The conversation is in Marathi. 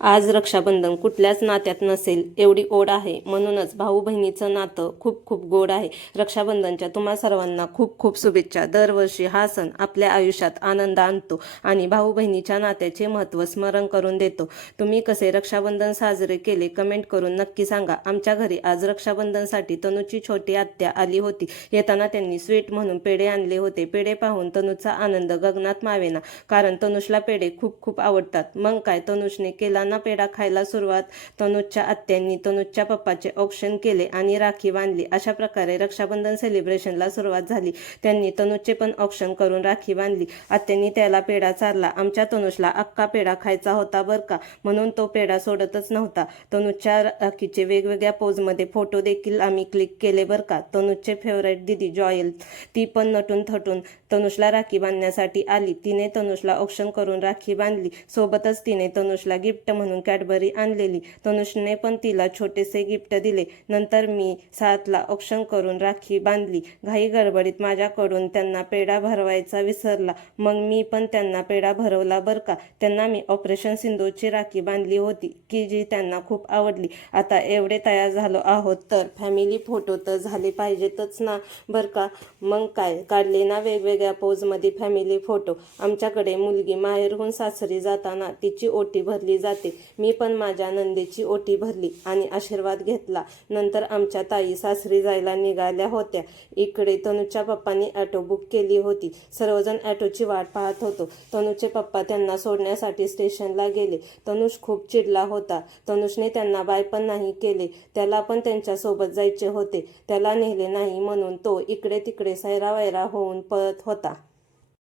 आज रक्षाबंधन कुठल्याच नात्यात नसेल एवढी ओढ आहे, म्हणूनच भाऊ बहिणीचं नातं खूप खूप गोड आहे। रक्षाबंधनच्या तुम्हा सर्वांना खूप खूप शुभेच्छा। दरवर्षी हा सण आपल्या आयुष्यात आनंद आणतो आणि भाऊ बहिणीच्या नात्याचे महत्त्व स्मरण करून देतो। तुम्ही कसे रक्षाबंधन साजरे केले कमेंट करून नक्की सांगा। आमच्या घरी आज रक्षाबंधनसाठी तनूची छोटी आत्या आली होती। येताना त्यांनी स्वीट म्हणून पेढे आणले होते। पेढे पाहून तनूचा आनंद गगनात मावेना, कारण तनुषला पेढे खूप खूप आवडतात। मग काय, तनुषने केला ना पेढा खायला सुरुवात। तनुजच्या आत्यांनी तनुजच्या पप्पाचे औक्षण केले आणि राखी बांधली। अशा प्रकारे रक्षाबंधन सेलिब्रेशनला सुरुवात झाली। त्यांनी तनुजचे पण औक्षण करून राखी बांधली। आत्यांनी त्याला पेढा चारला। आमच्या तनुषला अख्खा पेढा खायचा होता बरं का, म्हणून तो पेढा सोडतच नव्हता। तनुजच्या राखीचे वेगवेगळ्या पोजमध्ये फोटो देखील आम्ही क्लिक केले बरं का। तनुजचे फेवरेट दीदी जॉयल, ती पण नटून थटून तनुषला राखी बांधण्यासाठी आली। तिने तनुषला औक्षण करून राखी बांधली। सोबतच तिने तनुषला गिफ्ट म्हणून कॅडबरी आणलेली। तनुषने पण तिला छोटेसे गिफ्ट दिले। नंतर मी साथला औक्षण करून राखी बांधली। घाई गडबडीत माझ्याकडून त्यांना पेढा भरवायचा विसरला, मग मी पण त्यांना पेढा भरवला बरं का। त्यांना मी ऑपरेशन सिंदूरची राखी बांधली होती की जी त्यांना खूप आवडली। आता एवढे तयार झालो आहोत तर फॅमिली फोटो तर झाले पाहिजेतच ना बरं का। मग काय, काढले ना वेगवेगळ्या पोजमध्ये फॅमिली फोटो। आमच्याकडे मुलगी माहेरहून सासरी जाताना तिची ओटी भरली जाते। मी पण माझ्या नंदेची ओटी भरली आणि आशीर्वाद घेतला। नंतर आमच्या ताई सासरी जायला निघाल्या होत्या। इकडे तनुजच्या पप्पांनी ॲटो बुक केली होती। सर्वजण ॲटोची वाट पाहत होतो। तनुजचे पप्पा त्यांना सोडण्यासाठी स्टेशनला गेले। तनुज खूप चिडला होता। तनुजने त्यांना बाय पण नाही केले। त्याला पण त्यांच्यासोबत जायचे होते, त्याला नेले नाही म्हणून तो इकडे तिकडे सैरावैरा होऊन पळत होता।